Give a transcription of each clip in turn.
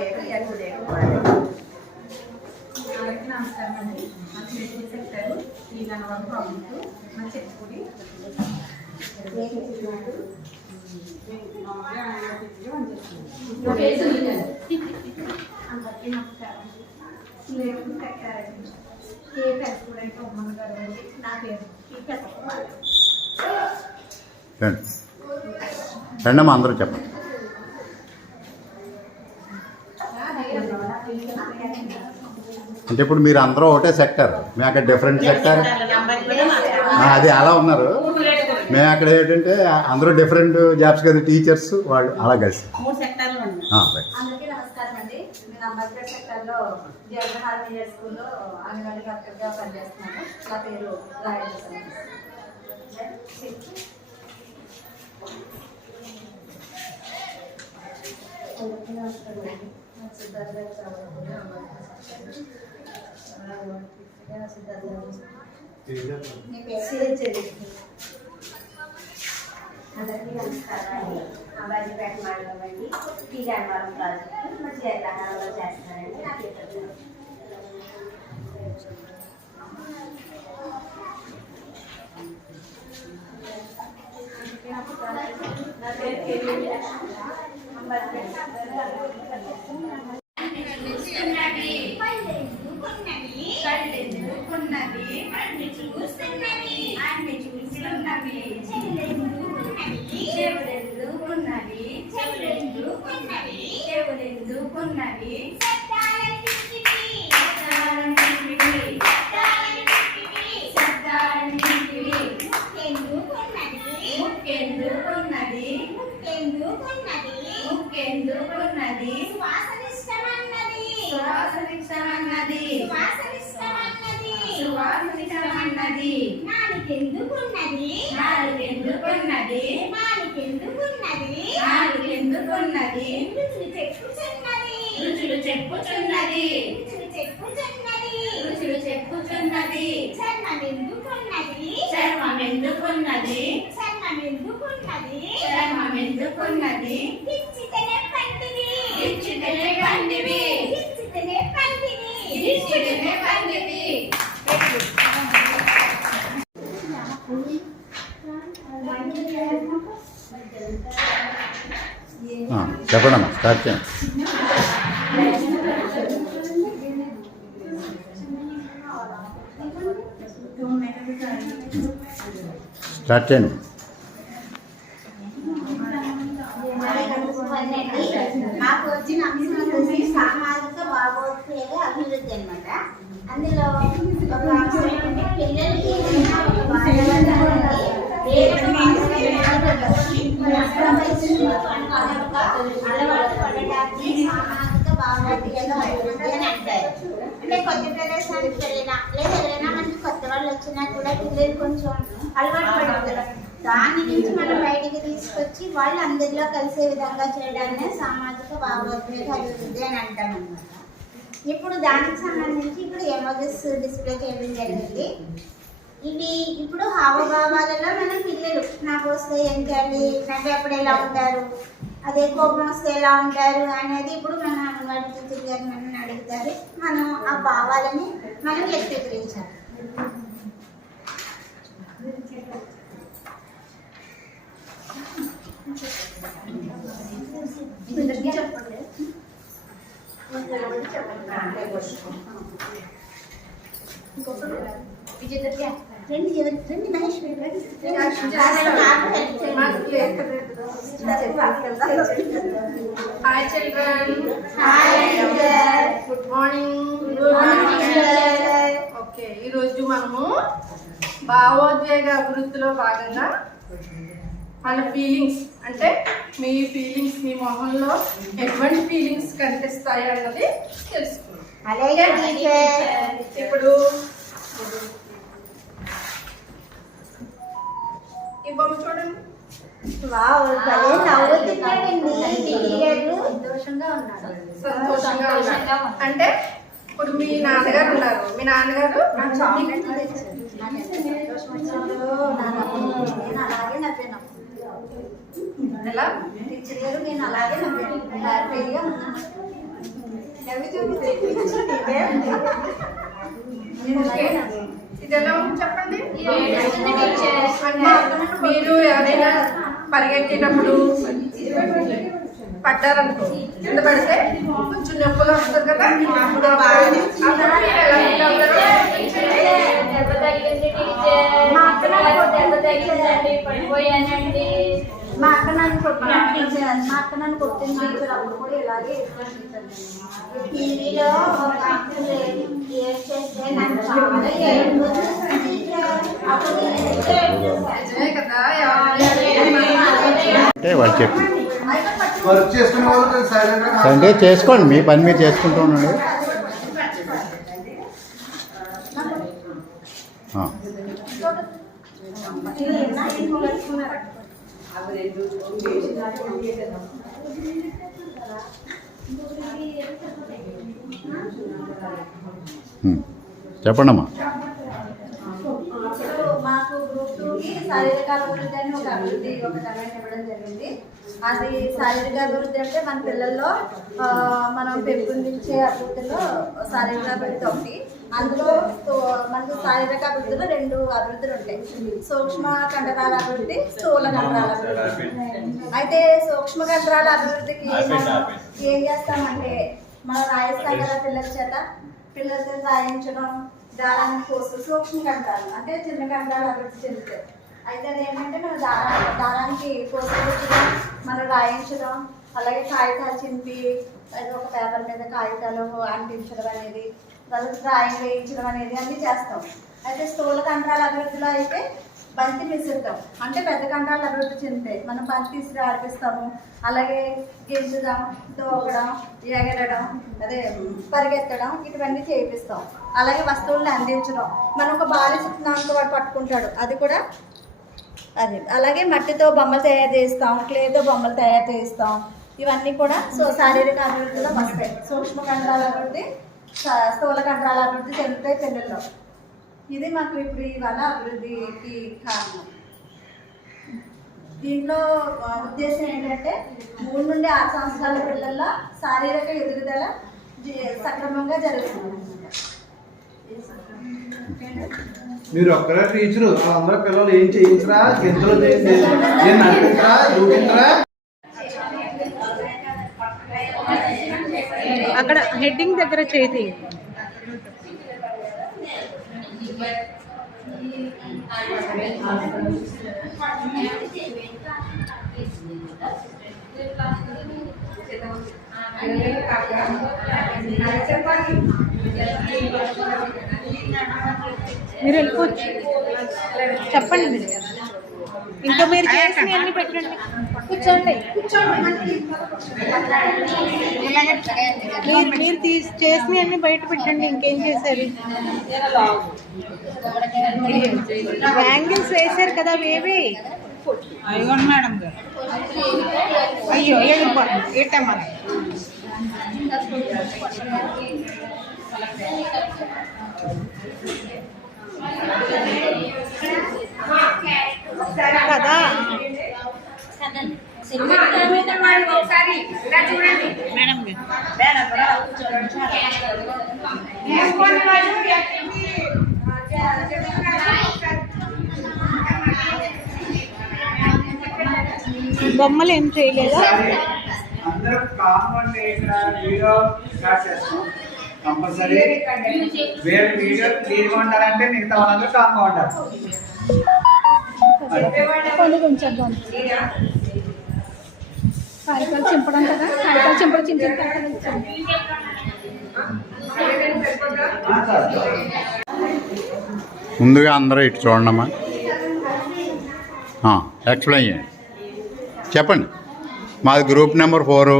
అందరికీ నమస్కారం అండి. మా క్రియేటివ్ సెక్టర్ ఈ గణవరం ప్రాజెక్టు మా చెప్పుకొని అందరికీ నమస్కారం. క్రియేటివ్ సెక్టర్ అండి. స్టూడెంట్ ఉమ్మన్ గారు అండి. నా పేరు రెండమ్మా అందరూ చెప్పండి. అంటే ఇప్పుడు మీరు అందరూ ఒకటే సెక్టర్, మేము అక్కడ డిఫరెంట్ సెక్టర్, అది అలా ఉన్నారు. మేము అక్కడ ఏంటంటే అందరూ డిఫరెంట్ జాబ్స్ కదా, టీచర్స్ వాళ్ళు అలా కలిసి. అందరికీ నమస్కారం అండి. నేను అంబేద్కర్ సెక్టర్లో జవహర్ మీడియర్ స్కూల్లో అంగన్వాడీ వర్కర్గా పనిచేస్తున్నాను. నా పేరు రాయల్. అందరికీ నమస్కారం. అబ్బాయిపేట మండలం అండి. ఈ గణవరం ప్రాజెక్టు మంచి తెలంగాణలో చేస్తున్నారండి. నా పేరు రుచులు చెప్పుచున్నది చర్మమెందుకున్నది ఇచ్చితేనే పండివి చెప్పండి అమ్మా, స్టార్ట్ చేయండి. స్టార్ట్ చేయండి. మాకు వచ్చిన అంశం వచ్చేసి సామాజిక భావోద్వేగ అభివృద్ధి అనమాట. అందులో ఒక అంశం ఏంటంటే పిల్లలకి ఏదైనా ఒక అలవాటు పడడానికి సామాజిక భావోద్వేగ అభివృద్ధి అని అంటారు. అంటే కొత్త ప్రదేశానికి వెళ్ళినా లేదా ఎవరైనా మనకి కొత్త వాళ్ళు వచ్చినా కూడా పిల్లలు కొంచెం అలవాటు పడతారు. దాని నుంచి మనం బయటికి తీసుకొచ్చి వాళ్ళు అందరిలో కలిసే విధంగా చేయడాన్ని సామాజిక భావోద్వేగ అభివృద్ధి అని అంటాం అన్నమాట. ఇప్పుడు దానికి సంబంధించి ఇప్పుడు ఎమోజెస్ డిస్ప్లే చేయడం జరిగింది. ఇవి ఇప్పుడు హావభావాలలో మన పిల్లలు నాకు వస్తే ఏం చేయాలి, నవ్వేప్పుడు ఎలా ఉంటారు, అదే కోపం వస్తే ఎలా ఉంటారు అనేది ఇప్పుడు మన అంగన్వాడీ టీచర్ గారు మనల్ని అడుగుతారు. మనం ఆ భావాలని మనం వ్యక్తీకరించాలి. Hi children. Good morning. Okay, ఈరోజు మనము భావోద్వేగ అభివృద్ధిలో భాగంగా మన ఫీలింగ్స్ అంటే మీ ఫీలింగ్స్, మీ మొహంలో ఎటువంటి ఫీలింగ్స్ కనిపిస్తాయి అన్నది తెలుసుకుందాం. అలాగే ఇప్పుడు ఈ బొమ్మ చూడండి. సంతోషంగా ఉన్నాడు. అంటే ఇప్పుడు మీ నాన్నగారు ఉన్నారు, మీ నాన్నగారు ఎలా టీచర్ గారు నేను అలాగే హ్యాపీగా ఉన్నాను. ఇది ఎలా ఉంది చెప్పండి. మీరు ఎవరైనా పరిగెట్టేటప్పుడు పడ్డారనుకో, కింద పడితే కొంచెం నొప్పులు వస్తుంది కదా, అప్పుడు మా అక్క నన్ను కొట్టిన టీచర్ అప్పుడు కూడా ఇలాగే టీవీలో అంటే వాళ్ళు చెప్పి వర్క్ చేసుకునే వాళ్ళు సైలెంట్గా అంటే చేసుకోండి, మీ పని మీరు చేసుకుంటూ ఉండండి. చెప్పండి అమ్మా. మాకు గ్రూప్ 2కి శారీరక అభివృద్ధి అని ఒక అభివృద్ధి ఒక టర్మ్ ఇవ్వడం జరిగింది. అది శారీరక అభివృద్ధి అంటే మన పిల్లల్లో మనం పెంపొందించే అభివృద్ధిలో శారీరక అభివృద్ధి ఒకటి. అందులో మనకు శారీరక అభివృద్ధిలో 2 అభివృద్ధులు ఉంటాయి, సూక్ష్మ కండరాల అభివృద్ధి, స్థూల కండరాల అభివృద్ధి. అయితే సూక్ష్మ కండరాల అభివృద్ధికి ఏం చేస్తామంటే మనం రాయిస్తాం కదా పిల్లలతో రాయించడం, దారాన్ని కోసు సూక్ష్మ కండరాలు అంటే చిన్న కండరాలు అభివృద్ధి చెందుతాయి. అయితే అదేంటంటే మనం దారానికి కోసుకొచ్చడం, మనం రాయించడం, అలాగే కాగితాలు చింపి ఒక పేపర్ మీద కాగితాలు అంటించడం అనేది, డ్రాయింగ్ వేయించడం అనేది అన్నీ చేస్తాం. అయితే స్థూల కండరాల అభివృద్ధిలో అయితే బంతి విసురుతాం, అంటే పెద్ద కండరాలు అభివృద్ధి చెందుతాయి. మనం బంతి విసిరి ఆడిపిస్తాము, అలాగే గెంజడం, దూకడం, ఎగరడం, అదే పరిగెత్తడం, ఇటువన్నీ చేయిస్తాం. అలాగే వస్తువుల్ని అందించడం, మనం ఒక బాలి చుట్టినాక వాడు పట్టుకుంటాడు, అది కూడా అది. అలాగే మట్టితో బొమ్మలు తయారు చేస్తాం, క్లేతో బొమ్మలు తయారు చేస్తాం. ఇవన్నీ కూడా శారీరక అభివృద్ధిలో వస్తాయి. సూక్ష్మ కండరాల అభివృద్ధి, స్థూల కండరాల అభివృద్ధి చెందుతాయి పిల్లల్లో. ఇది మాకు ఇప్పుడు ఇవాళ అభివృద్ధికి కారణం. దీంట్లో ఉద్దేశం ఏంటంటే 3 నుండి 6 సంవత్సరాల పిల్లల్లో శారీరక ఎదుగుదల సక్రమంగా జరుగుతుంది. మీరు ఒక్కరే టీచరు, వాళ్ళందరూ పిల్లలు ఏం చేయించరా, గెంతులు ఏం నడిపించరా, దూకించరా? అక్కడ హెడ్డింగ్ దగ్గర చేతి మీరు వెళ్ళిపోవచ్చు. చెప్పండి మీరు ఇంకా మీరు చేసిన అన్ని పెట్టండి. కూర్చోండి మీరు చేసిన అన్ని బయట పెట్టండి. ఇంకేం చేశారు? యాంగిల్స్ వేసారు కదా బేబీ. అయ్యో మేడం గారు, అయ్యో ఏటమ్మా కదా. మేడం బొమ్మలు ఏం చేయలేదా? అందరూ కామన్ వీడియో స్టార్ట్ చేస్తాం. కంపల్సరీ వేరే వీడియో క్లియర్గా ఉండాలంటే మిగతా వాళ్ళందరూ కామ్గా ఉంటారు. కొంచెం కాగితాలు చింపడం కదా, కాగితాలు చింపడం ముందుగా అందరూ ఇటు చూడండమ్మా. ఎక్స్ప్లెయిన్ చేయండి, చెప్పండి. మాది గ్రూప్ నెంబర్ 4.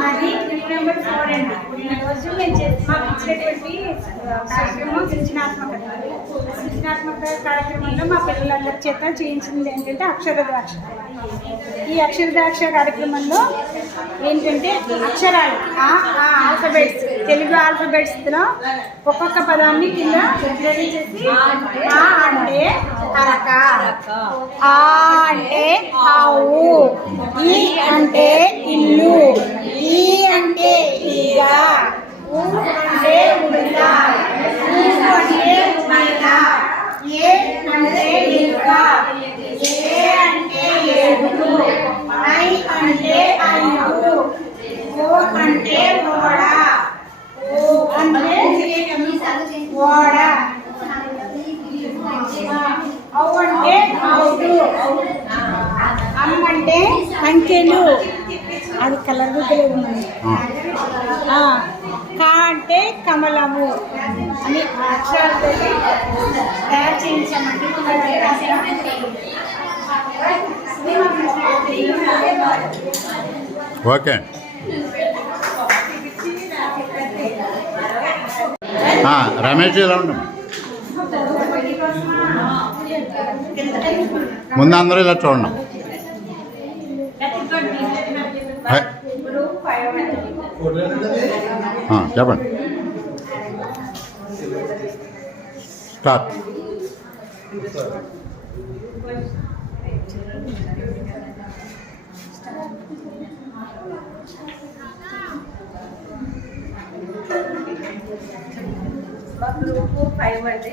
మాది గ్రూప్ నెంబర్ 4 అండి. ఈరోజు మేము మాకు ఇచ్చేటువంటి కార్యక్రమం సృజనాత్మక కార్యక్రమంలో మా పిల్లలందరి చేత చేయించింది ఏంటంటే అక్షర ద్రాక్ష. ఈ అక్షర ద్రాక్ష కార్యక్రమంలో ఏంటంటే అక్షరాలు ఆల్ఫబెట్స్, తెలుగు ఆల్ఫబెట్స్లో ఒక్కొక్క పదాన్ని కింద రెడీ చేసి ఆ అంటే అరక, ఆ అంటే ఆవు, ఈ అంటే ఇల్లు, ఈ అంటే అంకెలు అది కలర్ గుర్తులేదు మనకి. కా అంటే కమలము అని అక్షరాలతో తయారు చేయించామండి. ఓకే. రమేష్ ఎలా ఉన్నాం? ముందు అందరూ ఇలా చూడండి. చెప్పండి. స్టార్ట్. మా గ్రూపు 5 అండి.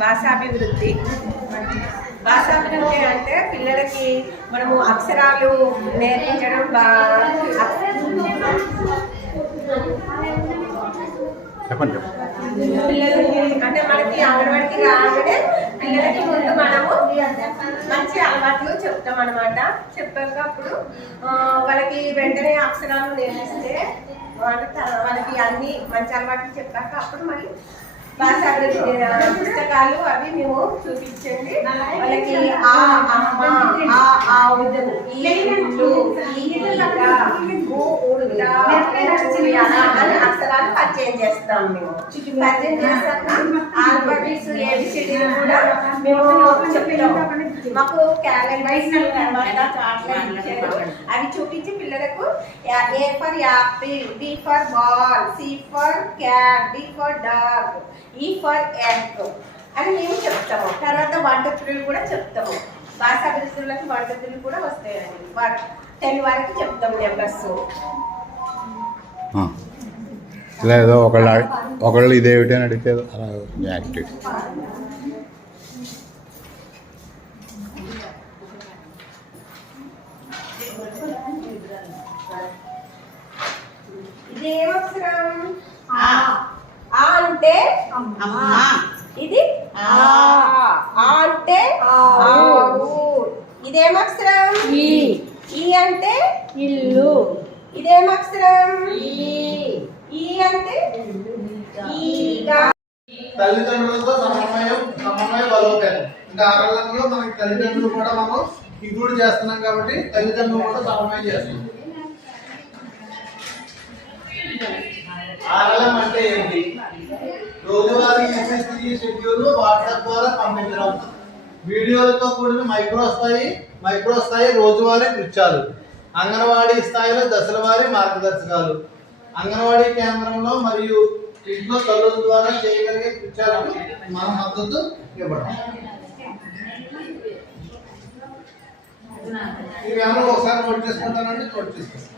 భాషాభివృద్ధి. భాషాభివృద్ధి అంటే పిల్లలకి మనము అక్షరాలు నేర్పించడం చెప్పండి. పిల్లలకి అంటే మనకి అంగన్వాడికి రాగానే పిల్లలకి ముందు మనము మంచి అలవాట్లు చెప్తాం అనమాట. చెప్పాక అప్పుడు వాళ్ళకి వెంటనే అక్షరాలు నేర్పిస్తే వాళ్ళకి అన్ని మంచి అలవాట్లు చెప్పాక అప్పుడు మళ్ళీ భాషాభివృద్ధి పుస్తకాలు అవి మేము చూపించండి. వాళ్ళకి ఆ అమ్మ ఆ ఆవు ఈ ఇల్లు ఈ ఈత ఊ ఉడత అని అక్షరాలు పరిచయం చేస్తాం. మేము పరిచయం చేస్తాక ఆల్ఫాబెట్స్ ఏబిసిడీలు కూడా మేము చెప్తాము. మాకు క్యాలెండర్ తర్వాత చాక్లెట్ ఇచ్చారు. అవి చూపించి పిల్లలకు A for apple, B for ball, C for cat, D for dog, E for egg అని మేము చెప్తాము. తర్వాత 1 to 3 కూడా చెప్తాము. భాషాభివృద్ధులకు 1 to 3 కూడా వస్తాయండి. 10 వరకు చెప్తాము నెంబర్స్. లేదు ఒకళ్ళు ఇదేమిటి అని అడిగితే అలా యాక్టివిటీ. ఇదేమక్షరం? ఆ అంటే ఇది ఆ అంటే ఆవు. ఇదేమక్షరం? ఈ అంటే ఇల్లు. ఇదేమక్షరం? ఈ అంటే ఈగా. తల్లిదండ్రులతో సమన్వయం బలోపేతం. ఇంకా ఆడలంలో మనకి తల్లిదండ్రులు కూడా మనం ఇంక్లూడ్ చేస్తున్నాం కాబట్టి తల్లిదండ్రులు కూడా సమన్వయం చేస్తున్నాం. ఆర్ఎల్ఎం అంటే ఏంటి? రోజువారీ ఎస్ఎస్టీ షెడ్యూల్ వాట్సాప్ ద్వారా పంపించడం, వీడియోలతో కూడిన మైక్రో స్థాయి రోజువారీ నృత్యాలు, అంగన్వాడీ స్థాయిలో దశల వారీ మార్గదర్శకాలు, అంగన్వాడీ కేంద్రంలో మరియు ఇంట్లో తల్లుల ద్వారా చేయగలిగే నృత్యాలకు మన మద్దతు ఇవ్వడం. ఇవి ఎవరో ఒకసారి నోట్ చేసుకుంటానంటే నోట్ చేసుకుంటాం.